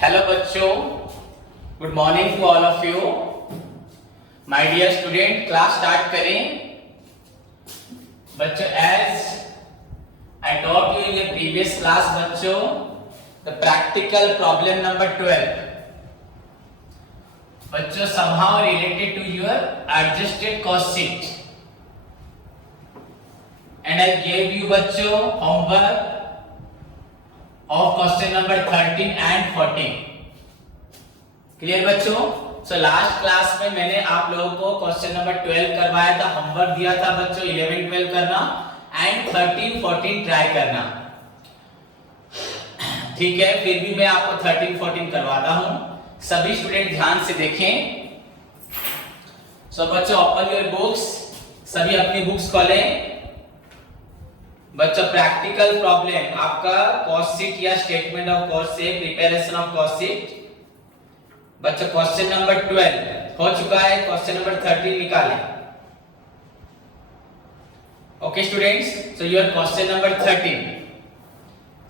Hello बच्चों, good morning to all of you. My dear student, class start करें। बच्चों, as I taught you in the previous class बच्चों, the practical problem number 12 बच्चों somehow related to your adjusted cost sheet, and I gave you बच्चों homework of question number 13 and 14। Clear बच्चों? So last class में मैंने आप लोगों को question number 12 करवाया था, होमवर्क दिया था बच्चों 11 12 करना एंड 13 14 ट्राई करना। ठीक है, फिर भी मैं आपको 13 14 करवाता हूं। सभी स्टूडेंट ध्यान से देखें। सो बच्चों, ओपन योर बुक्स, सभी अपनी बुक्स खोलें। बच्चों, प्रैक्टिकल प्रॉब्लम आपका कॉस्ट शीट या स्टेटमेंट ऑफ कॉस्ट से प्रिपरेशन ऑफ कॉस्ट शीट। बच्चों, क्वेश्चन नंबर 12 हो चुका है, क्वेश्चन नंबर 13 निकालें। Okay students, so your question number 13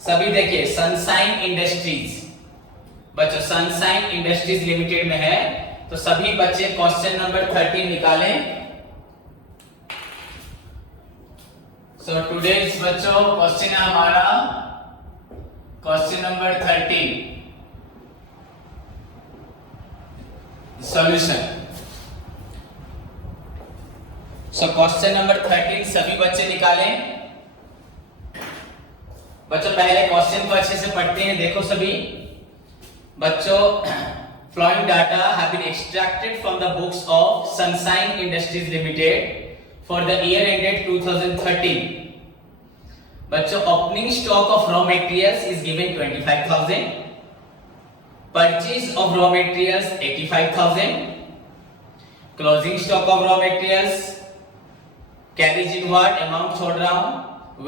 सभी देखिए, सनशाइन इंडस्ट्रीज। बच्चों, सनशाइन इंडस्ट्रीज लिमिटेड में है, तो सभी बच्चे क्वेश्चन नंबर 13 निकालें। सो टुडेज बच्चों क्वेश्चन है हमारा question number 13 solution. So question number 13 सभी बच्चे निकालें। बच्चों, पहले क्वेश्चन को अच्छे से पढ़ते हैं। देखो सभी बच्चों, following data have been extracted from the books of Sunshine Industries Limited for the year ended 2013। बच्चों, opening stock of raw materials is given 25,000, purchase of raw materials 85,000, closing stock of raw materials carries in what amount छोड़ रहा हूं,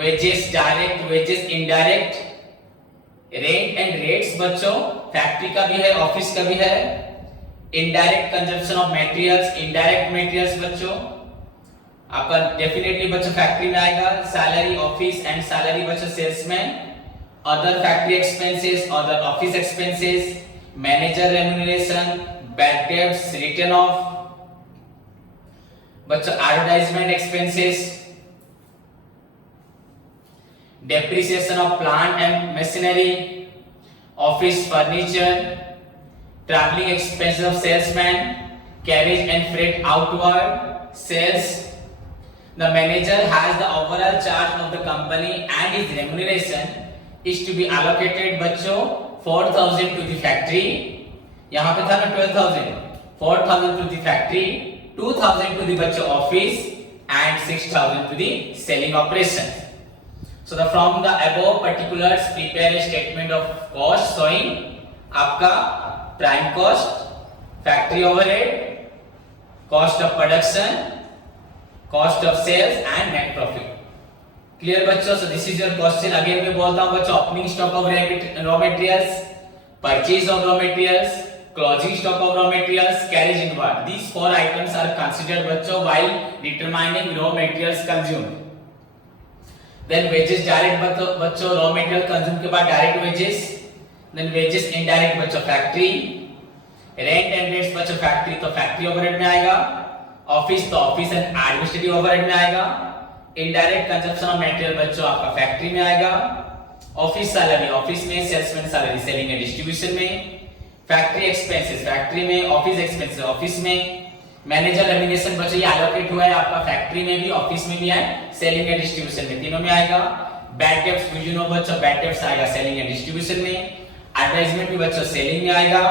wages direct, wages indirect, rent and rates. बच्चों, factory का भी है, office का भी है। Indirect consumption of materials, indirect materials बच्चों आपका डेफिनेटली बच्चों फैक्ट्री में आएगा। सैलरी ऑफिस एंड सैलरी बच्चों सेल्स में। Other factory expenses, other office expenses, manager remuneration, bad debts, return of बच्चों advertisement expenses, depreciation of plant and machinery, office furniture, traveling expenses of salesman, carriage and freight outward, sales. The manager has the overall charge of the company and his remuneration is to be allocated बच्चों 4,000 to the factory। यहाँ पे था ना 12,000, 4,000 to the factory, 2,000 to the बच्चों office and 6,000 to the selling operation। So the from the above particulars prepare a statement of cost showing आपका prime cost, factory overhead, cost of production, cost of sales and net profit। Clear बच्चों? So this is your question। Again मैं बोलता हूँ बच्चों, opening stock of raw materials, purchase of raw materials, closing stock of raw materials carries inward। These four items are considered बच्चों while determining raw materials consumed। Then wages direct बच्चों raw material consume के बाद direct wages, then wages indirect बच्चों factory, rent and rates बच्चों factory तो factory overhead में आएगा, office तो office and administrative overhead में आएगा, indirect consumption of material बच्चों आपका factory में आएगा, office salary office में, salesman salary selling and distribution में, factory expenses factory में, office expenses office में, मैनेजर रेम्यूनरेशन बच्चों ये एलोकेट हुआ है आपका फैक्ट्री में भी, ऑफिस में भी है, सेलिंग एंड डिस्ट्रीब्यूशन में, तीनों में आएगा। बैड डेब्ट्स यूजन ऑफ बच्चों बैड डेब्ट्स आएगा सेलिंग एंड डिस्ट्रीब्यूशन में। एडवर्टाइजमेंट भी बच्चों सेलिंग में आएगा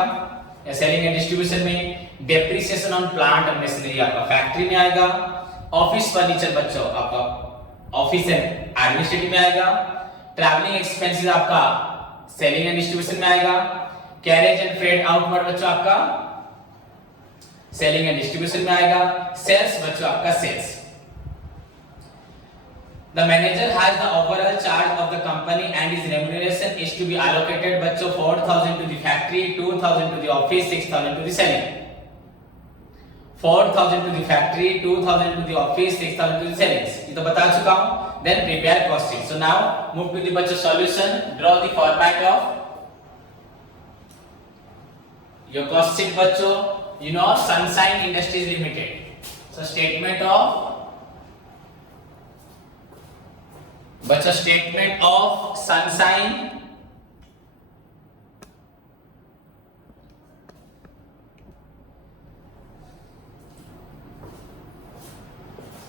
या सेलिंग एंड डिस्ट्रीब्यूशन में। Depreciation on plant and machinery आपका फैक्ट्री में आएगा। ऑफिस फर्नीचर बच्चों आपका ऑफिस एंड एडमिनिस्ट्रेटिव में आएगा। ट्रैवलिंग एक्सपेंसेस आपका सेलिंग एंड डिस्ट्रीब्यूशन में आएगा। कैरेज एंड फ्रेट आउटवर्ड बच्चों आपका सेलिंग एंड डिस्ट्रीब्यूशन में आएगा। सेल्स बच्चों आपका sales. The manager has the overall charge of the company and his remuneration is to be allocated बच्चों 4,000 to the factory, 2,000 to the office, 6,000 to the selling। 4,000 to the factory, 2,000 to the office, 6,000 to the selling। ये तो बता चुका हूँ। Then prepare costing। So now move to the बच्चों solution। Draw the format of Your question बच्चों, you know Sunshine Industries Limited. So statement of बच्चों statement of Sunshine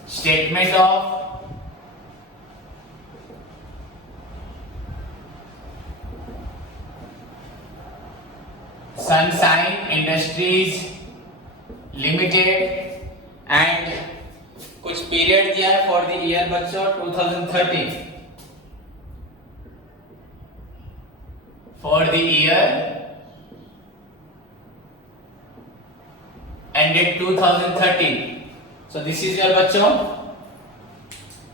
statement of Sunshine Industries Limited and कुछ period दिया है for the year बच्चों 2013 for the year ended 2013. So this is your बच्चों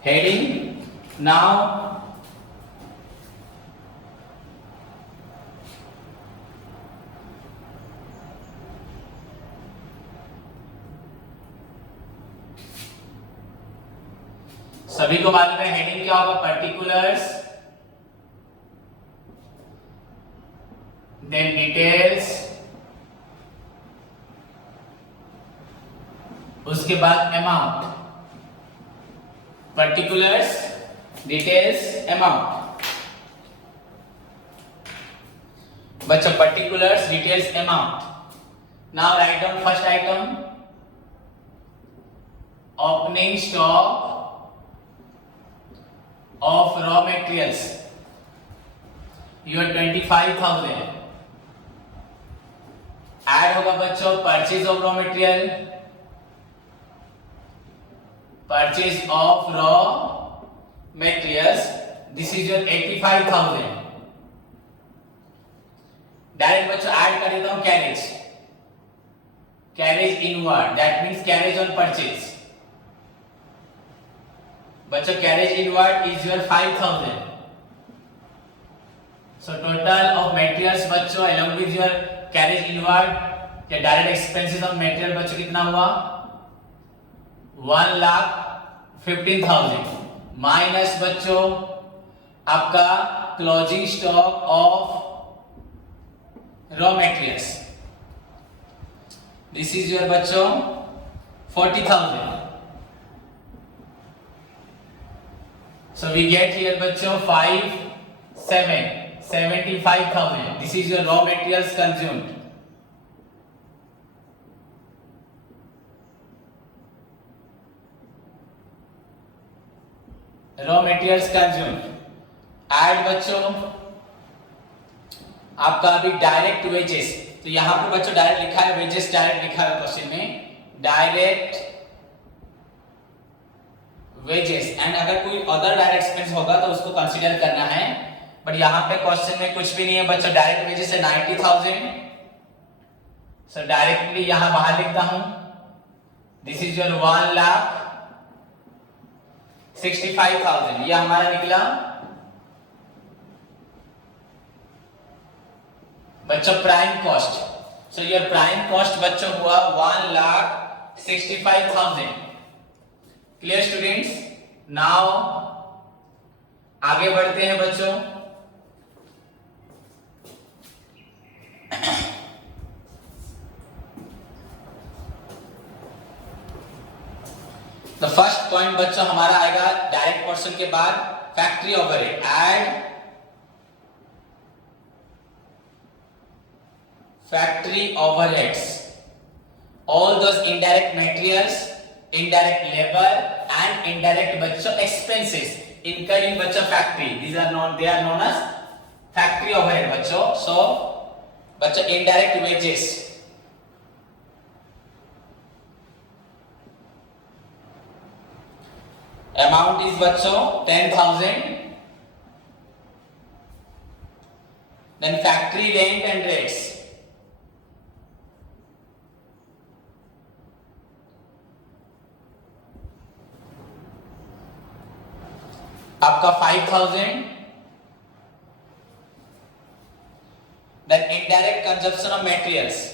heading. Now सभी को मालूम है हेडिंग क्या होगा, पर्टिकुलर्स, देन डिटेल्स, उसके बाद अमाउंट, पर्टिकुलर्स, डिटेल्स, अमाउंट. बच्चों particulars, details, amount. Now write down first item, opening stock of raw materials, your 25,000. Add होगा बच्चों purchase of raw material, purchase of raw materials, this is your 85,000. Direct बच्चों add कर देता हूं carriage, carriage inward, that means carriage on purchase. बच्चों carriage inward is your 5,000. So total of materials बच्चों along with your carriage inward या direct expenses of material बच्चों कितना हुआ 1,15,000 माइनस बच्चों आपका closing stock of raw materials, this is your बच्चों 40,000. So we get here बच्चों 75,000. This is your raw materials consumed. Raw materials consumed. Add बच्चों आपका अभी डायरेक्ट वेजेस, तो यहां पे बच्चों डायरेक्ट लिखा है वेजेस, डायरेक्ट लिखा है क्वेश्चन में डायरेक्ट वेजेस, एंड अगर कोई अदर डायरेक्ट एक्सपेंस होगा तो उसको कंसीडर करना है, बट यहां पे क्वेश्चन में कुछ भी नहीं है बच्चों. डायरेक्ट वेजेस है 90,000. सो डायरेक्टली यहां बाहर लिखता हूं, दिस इज योर 1,65,000. ये हमारा निकला बच्चों prime cost. So your prime cost बच्चों हुआ 1,65,000. Clear students. नाउ आगे बढ़ते हैं बच्चों. तो फर्स्ट पॉइंट बच्चों हमारा आएगा डायरेक्ट पोर्शन के बाद factory overhead. Add factory overheads, all those indirect materials, indirect labor and indirect बच्चों expenses incurred in बच्चों factory, these are known, they are known as factory overhead बच्चों. So बच्चों indirect wages, amount is बच्चों 10,000. then factory rent and rates, आपका 5,000. then indirect consumption of materials,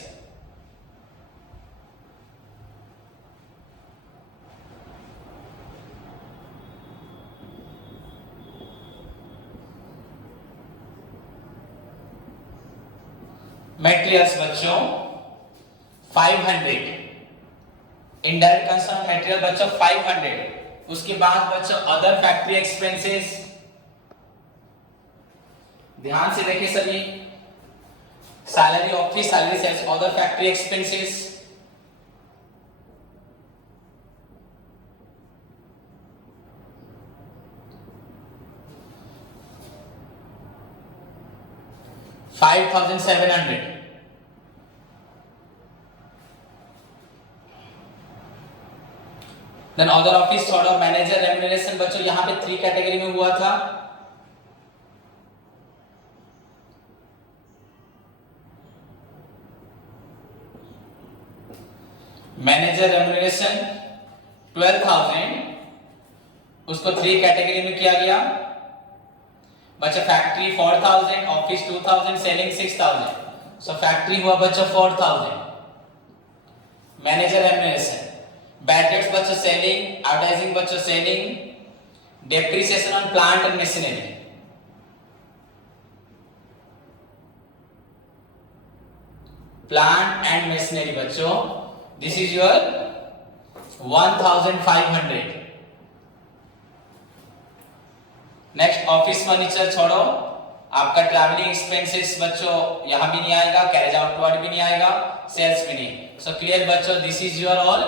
materials बच्चों 500, indirect consumer material बच्चों 500। उसके बाद बच्चों अदर फैक्ट्री एक्सपेंसेस, ध्यान से देखिए सभी, salary office salary sales other factory expenses, $5,700। Then other office sort of manager remuneration बच्चों यहां पे 3 कैटेगरी में हुआ था। मैनेजर रेम्यूनरेशन 12,000, उसको 3 कैटेगरी में किया गया बच्चा। Factory 4,000, office 2,000, selling 6,000। So factory हुआ बच्चा 4,000। मैनेजर रेम्यूनरेशन, बैड डेट्स बच्चा सेलिंग, एडवर्टाइजिंग बच्चा selling, depreciation on plant and machinery, plant and machinery बच्चों this is your 1,500। Next office furniture छोड़ो, आपका ट्रैवलिंग एक्सपेंसेस बच्चों यहां भी नहीं आएगा, कैरेज आउटवर्ड भी नहीं आएगा, सेल्स भी नहीं। सो क्लियर बच्चों, this is your all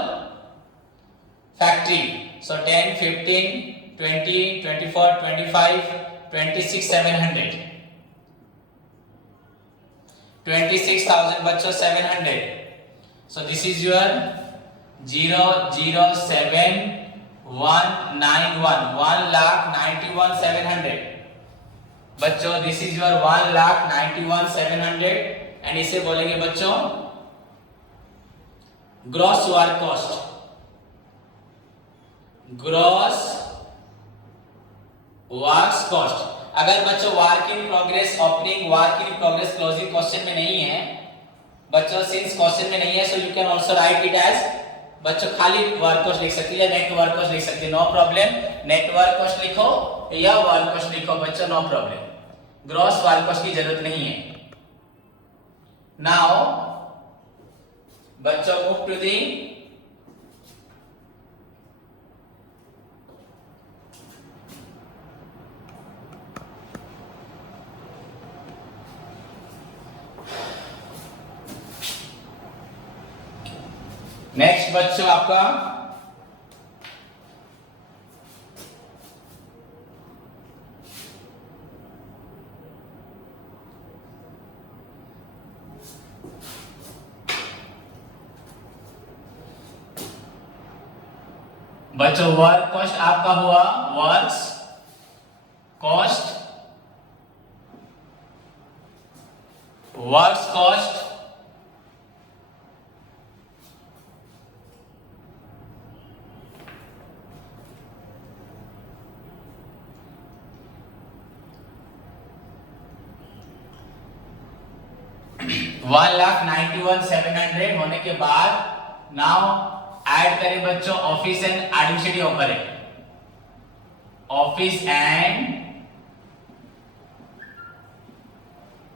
factory. सो 10, 15, 20, 24, 25, 26, 700, 26,000 बच्चों 700। सो दिस इज योर 007,191, 1,91,700 बच्चों दिस इज योर 1,91,700। एंड इसे बोलेंगे बच्चों gross work cost, gross work cost. अगर बच्चों work in progress opening, work in progress closing question में नहीं है बच्चों, सिंस क्वेश्चन में नहीं है, so you can also write it as बच्चों खाली वर्क कॉस्ट लिख सकते हैं, नेट वर्क कॉस्ट लिख सकते हैं, no problem. Net work cost लिखो या वर्क कॉस्ट लिखो बच्चों, no problem. Gross work cost की जरूरत नहीं है। नाउ बच्चों मूव टू दी नेक्स्ट बच्चों आपका बच्चों वर्क कॉस्ट आपका हुआ वर्क्स कॉस्ट, वर्क्स कॉस्ट $1,91,700 होने के बाद नाउ ऐड करें बच्चों office and administrative overhead, office and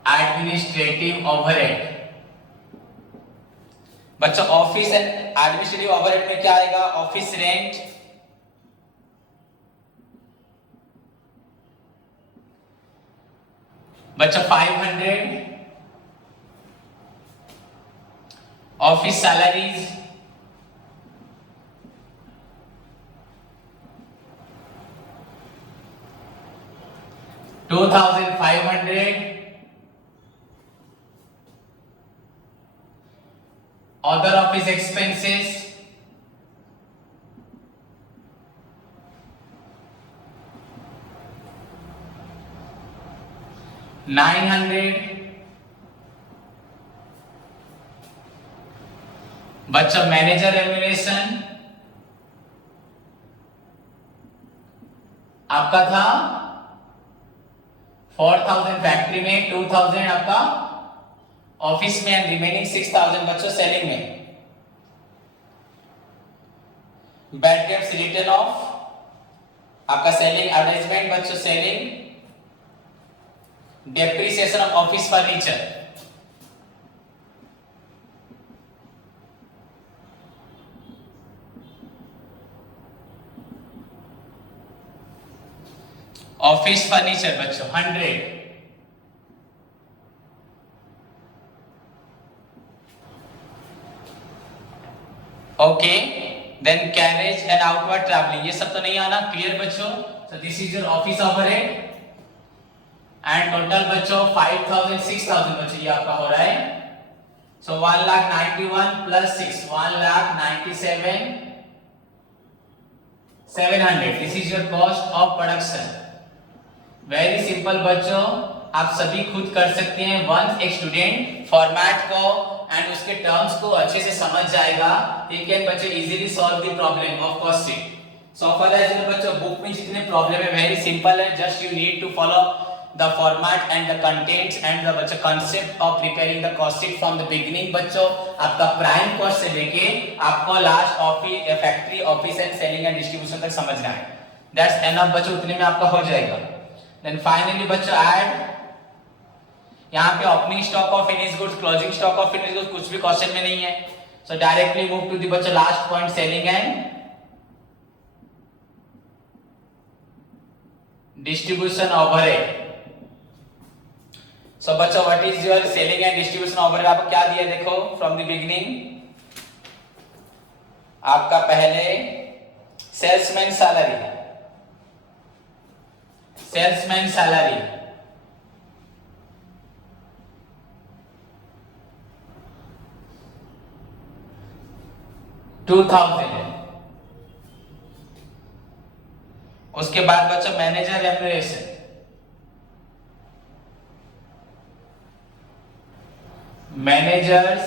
administrative overhead. बच्चों ऑफिस एंड एडमिनिस्ट्रेटिव ओवरहेड में क्या आएगा? ऑफिस रेंट, बच्चों 500, office salaries, $2,500, other office expenses, $900, बच्चों मैनेजर रेम्यूनरेशन आपका था 4,000 फैक्ट्री में, 2,000 आपका ऑफिस में एंड रिमेनिंग 6,000 बच्चों सेलिंग में। बैड डेट्स रिटर्न ऑफ आपका सेलिंग, एडवर्टाइजमेंट बच्चों selling, depreciation of office furniture, office furniture बच्चों 100, okay. Then carriage and outward travelling, ये सब तो नहीं आना, क्लियर बच्चों। So this is your office overhead and total बच्चों 5000 6000 बच्चों ये आपका हो रहा है। So 1,91,000 plus 6 1,97,700, this is your cost of production. Very simple बच्चों, आप सभी खुद कर सकते हैं। वंस एक स्टूडेंट फॉर्मेट को एंड उसके टर्म्स को अच्छे से समझ जाएगा, he can बच्चों easily solve the problem of costing. So for example बच्चों बुक में जितने प्रॉब्लम है वेरी सिंपल है, just you need to follow the format and the contents and the बच्चों concept of preparing the costing from the beginning बच्चों, आपका prime cost से लेके आपको last office factory office and selling and distribution तक समझना है। दैट्स एनफ बच्चों, उतने में आपका हो जाएगा। देन फाइनली बच्चों ऐड, यहाँ पे opening stock of finish goods, closing stock of finish goods कुछ भी क्वेश्चन में नहीं है। So directly move to the बच्चों last point, selling and distribution overhead. So बच्चों what is your selling and distribution overhead, आपको क्या दिया देखो फ्रॉम द बिगिनिंग। आपका पहले सेल्समैन सैलरी, सेल्समैन सैलरी 2000, उसके बाद बच्चों manager remuneration, managers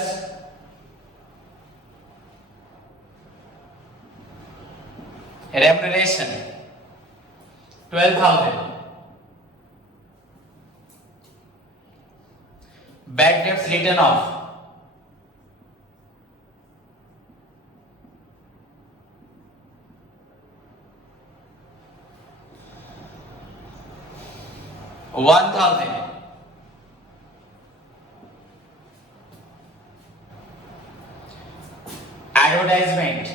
remuneration 12,000, bad debts return of 1,000, advertisement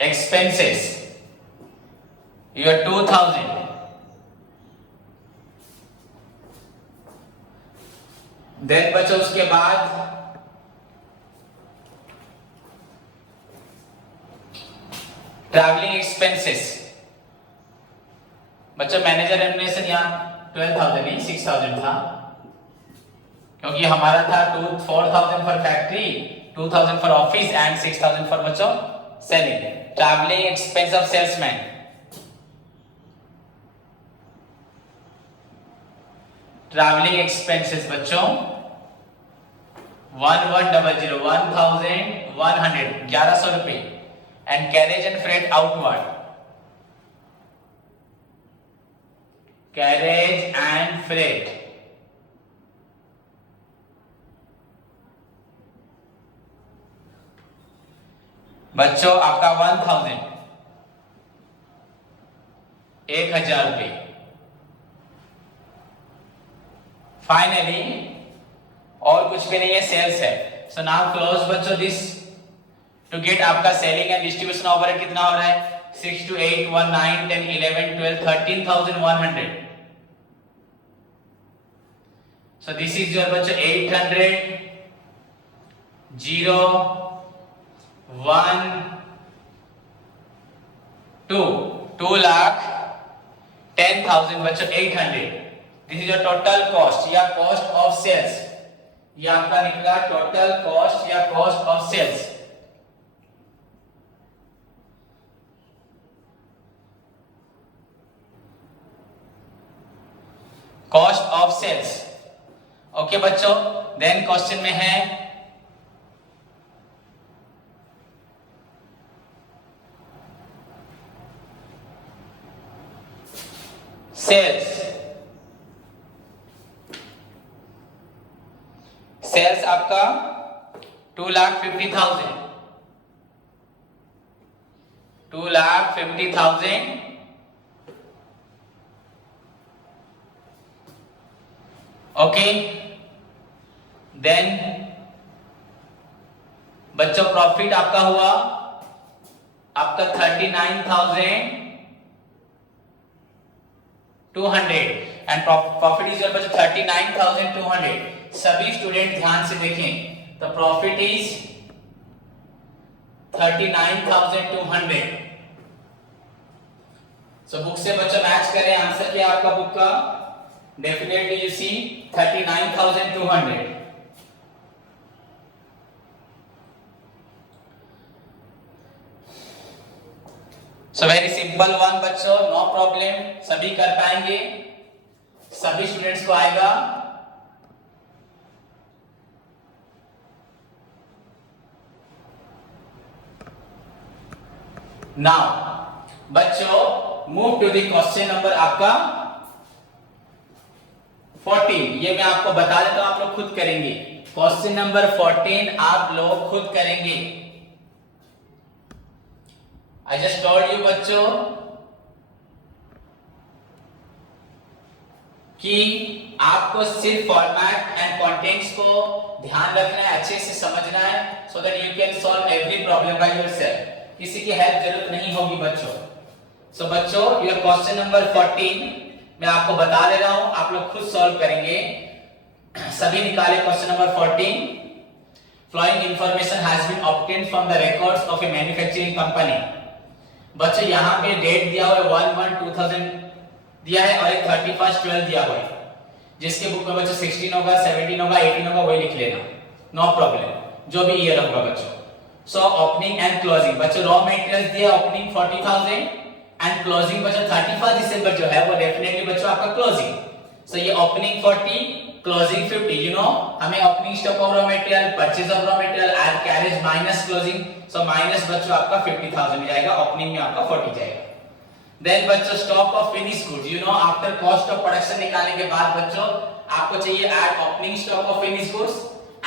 expenses your 2,000, then बच्चों उसके बाद ट्रैवलिंग एक्सपेंसेस बच्चों, मैनेजर रेम्युनरेशन यहाँ 12,000 नहीं 6,000 था, क्योंकि हमारा था 4,000 for factory, 2,000 for office and 6,000 for बच्चों selling. Travelling expense of salesman, travelling expenses बच्चों 1100 1100 रुपए, and carriage and freight outward, carriage and freight बच्चों आपका 1,000 1,000 रुपए। फाइनली और कुछ भी नहीं है, सेल्स है। सो नाउ क्लोज बच्चों दिस टू गेट आपका सेलिंग एंड डिस्ट्रीब्यूशन ओवरहेड कितना हो रहा है 6 to 8 1 9 10 11 12 13,100। So this is your बच्चों 800 0 1 2 2,10,000 बच्चों 800। This is your total cost या कॉस्ट ऑफ सेल्स, ये आपका निकला टोटल कॉस्ट या cost of sales. Cost of sales, okay बच्चों। देन क्वेश्चन में है सेल्स, सेल्स आपका 2,50,000 2,50,000, ओके। देन बच्चों प्रॉफिट आपका हुआ आपका 39,200 एंड प्रॉफिट इज योर बच्चों 39,200। सभी स्टूडेंट ध्यान से देखें, तो प्रॉफिट इज 39,200। सो बुक से बच्चों मैच करें, आंसर क्या है आपका बुक का? Definitely you see 39,200। So very simple one बच्चों, नो प्रॉब्लम, सभी कर पाएंगे, सभी स्टूडेंट्स को आएगा। नाउ बच्चों move to the question number आपका 14। ये मैं आपको बता देता हूं, आप लोग खुद करेंगे। क्वेश्चन नंबर 14 आप लोग खुद करेंगे। आई जस्ट टोल्ड यू बच्चों कि आपको सिर्फ फॉर्मेट एंड कंटेंट्स को ध्यान रखना है, अच्छे से समझना है, so that you can solve every problem by yourself. किसी की हेल्प जरूरत नहीं होगी बच्चों। सो बच्चों ये क्वेश्चन नंबर 14 मैं आपको बता दे रहा हूं, आप लोग खुद सॉल्व करेंगे। सभी निकाले question number 14। Following information has been obtained from the records of a manufacturing company. बच्चों यहाँ पे डेट दिया हुआ है 1/1/2000 दिया है और एक 31/12 दिया हुआ है। जिसके बुक में बच्चों 16 होगा, 17 होगा, 18 होगा, वही लिख लेना, नो प्रॉब्लम, जो भी ईयर होगा बच्चों। सो ओपनिंग एंड क्लोजिंग बच्चों, रॉ मटेरियल्स दिया ओपनिंग 40,000 एंड क्लोजिंग बच्चों 31 दिसंबर जो है वो डेफिनेटली बच्चों आपका क्लोजिंग। सो ये ओपनिंग 40, क्लोजिंग 50। यू नो हमें opening stock of raw material, purchase of raw material and carriage minus closing, so minus बच्चों आपका 50,000 जाएगा, ओपनिंग में आपका 40 जाएगा। देन बच्चों stock of finish goods, you know after cost of production निकालने के बाद बच्चों आपको चाहिए add opening stock of finish goods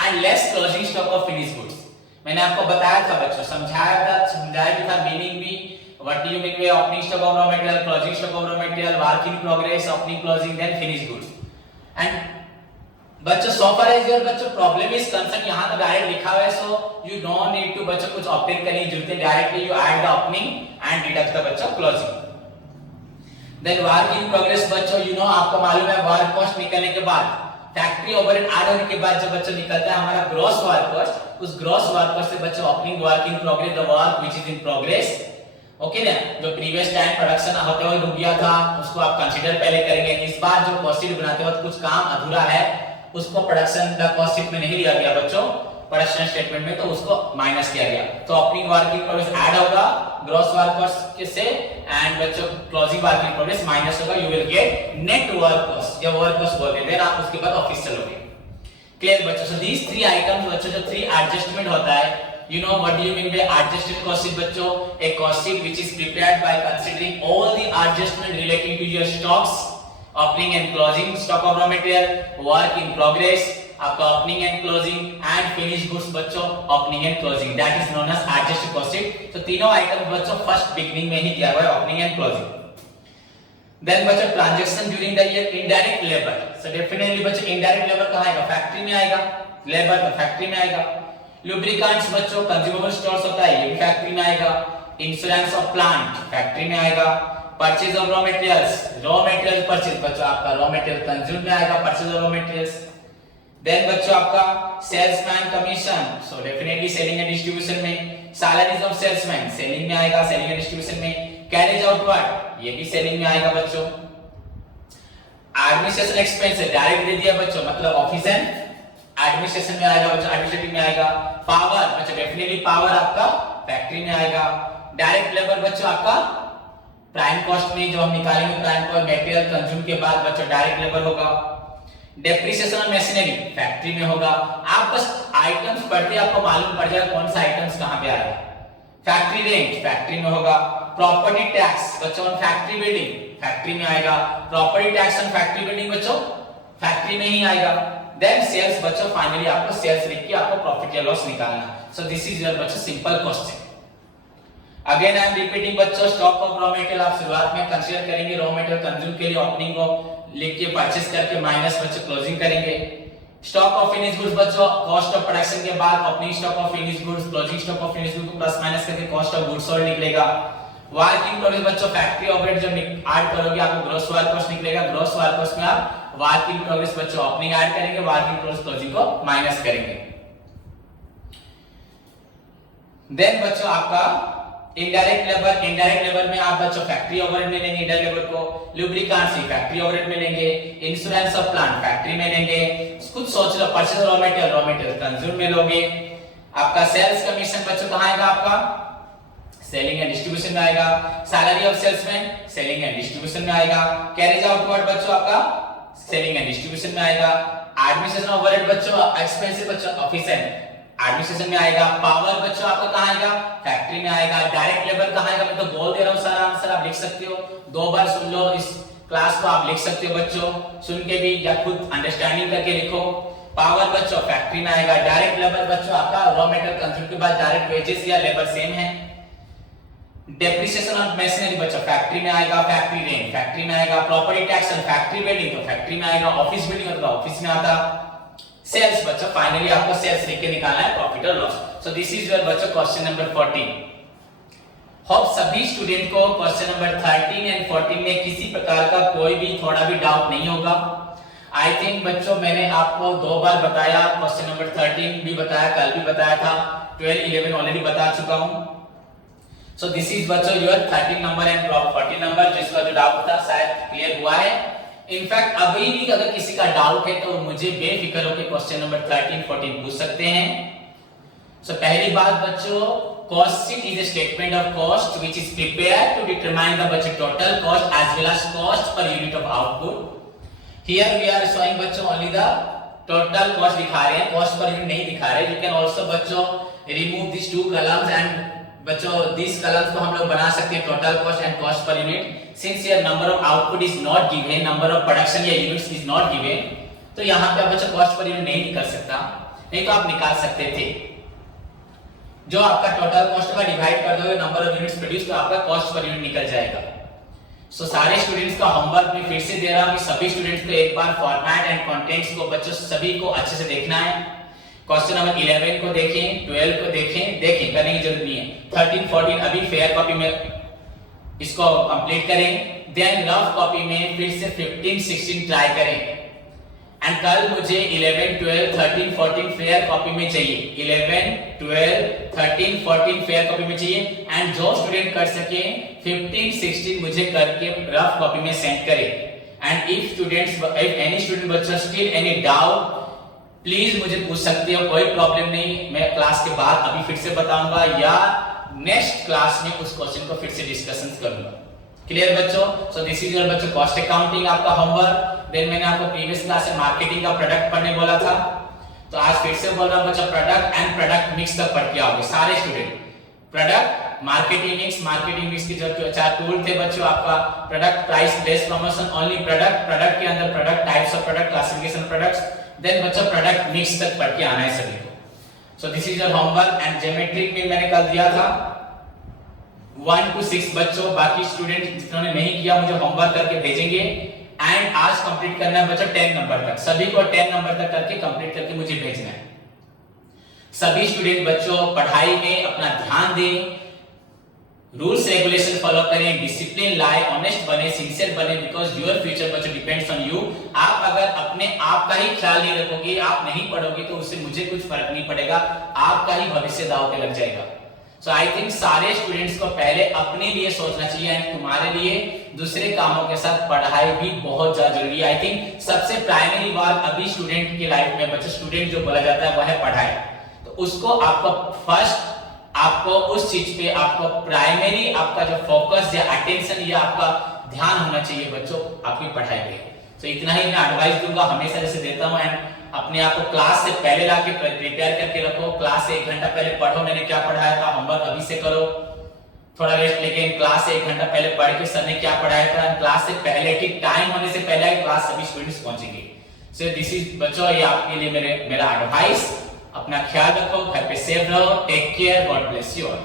and less closing stock of finish goods. मैंने आपको बताया था बच्चों, समझाया भी था, मीनिंग भी, what do you mean by opening stock of raw material, closing stock of raw material, work in progress, opening closing then finish goods. And बच्चों सो फार एज योर बच्चों प्रॉब्लम इज कंसर्न, यहां तो direct लिखा हुआ है, so you don't need to बच्चों कुछ obtain करने की जरूरत है, directly you add the opening and deduct the बच्चों closing. Then work in progress बच्चों, यू नो आपको मालूम है वर्क कॉस्ट निकलने के बाद, फैक्ट्री ओवरहेड ऐड होने के बाद जो बच्चों निकलता है हमारा ग्रॉस वर्क कॉस्ट, उस ग्रॉस वर्क कॉस्ट से बच्चों opening work in progress, the work which is in progress, okay ना, जो प्रीवियस टाइम प्रोडक्शन होते हुए रुक गया था उसको आप कंसीडर पहले करेंगे। इस बार जो कॉस्ट शीट बनाते वक्त कुछ काम अधूरा है, उसको प्रोडक्शन द कॉस्ट शीट में नहीं लिया गया बच्चों, प्रोडक्शन स्टेटमेंट में, तो उसको माइनस किया गया। तो opening work in progress add होगा ग्रॉस वर्क कॉस्ट से एंड बच्चों closing work in progress minus होगा, you will get net work cost. जब वर्क कॉस्ट बोलते हैं देन आप उसके बाद ऑफिस चलोगे। क्लियर बच्चों? सो दीस थ्री आइटम्स बच्चों, जो थ्री एडजस्टमेंट होता है, you know what do you mean by adjusted cost sheet बच्चों? A cost sheet which is prepared by considering all the adjustment relating to your stocks, opening and closing stock of raw material, work in progress, आपका opening and closing and finished goods बच्चों opening and closing, that is known as adjusted cost sheet। तो तीनों item बच्चों first beginning में ही दिया हुआ है, opening and closing। Then बच्चों transaction during the year, indirect labour, so definitely बच्चों इनडायरेक्ट लेबर कहां आएगा? फैक्ट्री में आएगा, लेबर तो फैक्ट्री में आएगा। लुब्रिकेंट्स बच्चों कंज्यूमेबल स्टोर्स होता है, ये भी फैक्ट्री में आएगा। इंश्योरेंस ऑफ प्लांट फैक्ट्री में आएगा। Purchase of raw materials, raw material purchase बच्चों आपका रॉ मटेरियल कंज्यूम में आएगा, purchase of raw materials. Then बच्चों आपका salesman commission, so definitely selling and distribution में। सैलरीज ऑफ सेल्समैन सेलिंग में आएगा, सेलिंग एंड डिस्ट्रीब्यूशन में। कैरेज आउटवर्ड ये भी सेलिंग में आएगा बच्चों। एडमिनिस्ट्रेशन एक्सपेंस डायरेक्ट दे दिया बच्चों, मतलब ऑफिस एंड एडमिनिस्ट्रेशन में आएगा बच्चों, एडमिनिस्ट्रेटिव में आएगा। पावर बच्चों डेफिनेटली पावर आपका फैक्ट्री में आएगा। डायरेक्ट लेबर बच्चों आपका प्राइम कॉस्ट में जो हम निकालेंगे, प्राइम कॉस्ट मटेरियल कंज्यूम के बाद बच्चों डायरेक्ट लेबर होगा। डेप्रिसिएशन ऑन मशीनरी फैक्ट्री में होगा। आप बस आइटम्स पढ़ते आपको मालूम पड़ जाएगा कौन सा आइटम्स कहां पे आएगा। फैक्ट्री रेंट फैक्ट्री में होगा। प्रॉपर्टी टैक्स बच्चों ऑन फैक्ट्री बिल्डिंग फैक्ट्री में आएगा। Property tax on factory building बच्चों फैक्ट्री में ही आएगा। देन सेल्स बच्चों फाइनली आपको सेल्स लिख के आपको प्रॉफिट या लॉस निकालना। सो दिस इज योर बच्चों simple question. Again I am repeating बच्चों, स्टॉक ऑफ रॉ मटेरियल आप शुरुआत में कंसीडर करेंगे, रॉ मटेरियल कंज्यूम के लिए ओपनिंग को लिख के परचेस करके माइनस बच्चों क्लोजिंग करेंगे। स्टॉक ऑफ फिनिश गुड्स बच्चों कॉस्ट ऑफ प्रोडक्शन के बाद opening stock of finish goods, closing stock of finish goods को प्लस माइनस करके कॉस्ट ऑफ गुड्स सोल्ड निकलेगा। वर्क इन प्रोग्रेस बच्चों फैक्ट्री ओवरहेड जब ऐड करोगे आपको ग्रॉस वर्क कॉस्ट निकलेगा। ग्रॉस वर्क कॉस्ट में आप वर्क इन प्रोग्रेस बच्चों ओपनिंग ऐड करेंगे, वर्क इन प्रोग्रेस क्लोजिंग को माइनस करेंगे। देन बच्चों आपका इनडायरेक्ट लेबर में आप बच्चों फैक्ट्री ओवरहेड में लेंगे इनडायरेक्ट लेबर को, लुब्रिकेंट्स फैक्ट्री ओवरहेड में लेंगे, इंश्योरेंस ऑफ प्लांट फैक्ट्री में लेंगे। खुद सोच लो, परचेज रॉ मटेरियल कंज्यूम में लोगे। आपका सेल्स कमीशन बच्चों कहां आएगा? आपका सेलिंग एंड डिस्ट्रीब्यूशन में आएगा। Salary of salesman selling and distribution में आएगा। कैरेज आउटवर्ड बच्चों आपका सेलिंग एंड डिस्ट्रीब्यूशन में आएगा। एडमिनिस्ट्रेशन ओवरहेड बच्चों एक्सपेंसिव बच्चों ऑफिस एंड एडमिनिस्ट्रेशन में आएगा। पावर बच्चों आपका कहां आएगा? फैक्ट्री में आएगा। डायरेक्ट लेबर कहां आएगा? मैं तो बोल दे रहा हूं सारा आंसर, आप लिख सकते हो, 2 बार सुन लो इस क्लास को, आप लिख सकते हो बच्चों, सुन के भी या खुद अंडरस्टैंडिंग करके लिखो। पावर बच्चों फैक्ट्री में आएगा। डायरेक्ट लेबर बच्चों आपका रॉ मटेरियल कंज्यूम के बाद डायरेक्ट वेजेस या लेबर सेम है। डेप्रिसिएशन ऑफ मशीनरी बच्चों फैक्ट्री में आएगा। फैक्ट्री रेंट फैक्ट्री में आएगा। Property tax on factory building तो फैक्ट्री में आएगा। ऑफिस बिल्डिंग तो ऑफिस में आता। सेल्स बच्चों फाइनली आपको सेल्स लिख के निकालना है, प्रॉफिट और loss. So this is your बच्चों क्वेश्चन नंबर 14। होप सभी स्टूडेंट को क्वेश्चन नंबर 13 एंड 14 में किसी प्रकार का कोई भी थोड़ा भी डाउट नहीं होगा। आई थिंक बच्चों मैंने आपको 2 बार बताया, क्वेश्चन नंबर 13 भी बताया, कल भी बताया था, 12 11 ऑलरेडी बता चुका हूं। सो दिस इज बच्चों योर 13 नंबर एंड 14 नंबर, जिसका जो डाउट था शायद क्लियर हुआ है। इनफैक्ट अभी भी अगर किसी का डाउट है तो मुझे बेफिक्र होकर क्वेश्चन नंबर 13 14 पूछ सकते हैं। सो पहली बात बच्चों, cost sheet is a statement of cost which is prepared to determine the बच्चों total cost as well as cost per unit of output. Here we are showing बच्चों ओनली द टोटल कॉस्ट दिखा रहे हैं, cost per unit नहीं दिखा रहे। You can also बच्चों remove this 2 columns and बच्चों दिस कॉलम्स को हम लोग बना सकते हैं total cost and cost per unit. Since your number of output is not given, number of production या यूनिट्स इज नॉट गिवन, तो यहां पे आप बच्चों कॉस्ट पर यूनिट नहीं निकाल सकता, नहीं तो आप निकाल सकते थे। जो आपका टोटल कॉस्ट का डिवाइड कर दोगे नंबर ऑफ यूनिट्स प्रोड्यूस, तो आपका कॉस्ट पर यूनिट निकल जाएगा। सो सारे स्टूडेंट्स का होमवर्क मैं फिर से दे रहा हूं कि सभी स्टूडेंट्स को एक बार फॉर्मेट एंड कंटेंट्स को बच्चों सभी को अच्छे से देखना है। क्वेश्चन नंबर 11 को देखें, 12 को देखें करने की जरूरत नहीं है। 13 14 अभी फेयर कॉपी में इसको कंप्लीट करें, देन रफ कॉपी में फिर से 15 16 ट्राई करें। एंड कल मुझे 11 12 13 14 फेयर कॉपी में चाहिए, 11 12 13 14 फेयर कॉपी में चाहिए। एंड जो स्टूडेंट कर सके 15 16 मुझे करके रफ कॉपी में सेंड करें। एंड इफ एनी स्टूडेंट बच्चा स्टिल एनी डाउट प्लीज मुझे पूछ सकते हो, कोई प्रॉब्लम नहीं, मैं क्लास के बाद अभी फिर से बताऊंगा या नेक्स्ट क्लास में उस क्वेश्चन को फिर से डिस्कशन करूंगा। क्लियर बच्चों? सो दिस इज योर बच्चों कॉस्ट अकाउंटिंग आपका होमवर्क। देन मैंने आपको प्रीवियस क्लास में मार्केटिंग का प्रोडक्ट पढ़ने बोला था, तो आज फिर से बोल रहा हूं बच्चों प्रोडक्ट एंड प्रोडक्ट मिक्स तक पढ़ के आओगे सारे स्टूडेंट। प्रोडक्ट मार्केटिंग मिक्स के जो 4 टूल थे बच्चों, आपका product price based promotion only product के अंदर product types of product classification products, then बच्चों प्रोडक्ट मिक्स तक पढ़ के आना है सभी को। So this is your homework. And geometric में मैंने कल दिया था 1 to 6 बच्चों, बाकी स्टूडेंट जिन्होंने नहीं किया मुझे होमवर्क करके भेजेंगे। एंड आज कंप्लीट करना है बच्चों 10 नंबर तक, सभी को 10 नंबर तक करके कंप्लीट करके मुझे भेजना है। सभी स्टूडेंट बच्चों पढ़ाई में अपना ध्यान दें, रूल्स रेगुलेशन फॉलो करें, डिसिप्लिन लाए, ऑनेस्ट बने, सिंसियर बने, बिकॉज योर फ्यूचर बच्चों डिपेंड्स ऑन यू। आप अगर अपने आप का ही ख्याल नहीं रखोगे, आप नहीं पढ़ोगे, तो उससे मुझे कुछ फर्क नहीं पड़ेगा, आपका ही भविष्य दांव पे लग जाएगा। सो आई थिंक सारे स्टूडेंट्स को पहले अपने लिए सोचना चाहिए एंड तुम्हारे लिए दूसरे कामों के साथ पढ़ाई भी बहुत ज्यादा जरूरी है। आई थिंक सबसे प्राइमरी बात अभी स्टूडेंट की लाइफ में बच्चे स्टूडेंट जो बोला जाता है वह है पढ़ाई। तो उसको आपको फर्स्ट आपको उस चीज पे आपको प्राइमरी आपका जो फोकस या अटेंशन या आपका ध्यान होना चाहिए बच्चों आपकी पढ़ाई पे। तो इतना ही मैं एडवाइस दूंगा, हमेशा जैसे देता हूं। एंड अपने आप को क्लास से पहले लाके प्रिपेयर करके रखो, क्लास से 1 घंटा पहले पढ़ो मैंने क्या पढ़ाया था, होमवर्क अभी से करो, थोड़ा रेस्ट लेके क्लास से 1 घंटा पहले पढ़ के सर ने क्या पढ़ाया था, क्लास से पहले ठीक टाइम होने से पहले क्लास सभी स्टूडेंट्स पहुंचेंगे। सो दिस इज बच्चों ये आपके लिए मेरा एडवाइस। अपना ख्याल रखो, घर पे सेफ रहो, take care, God bless you all.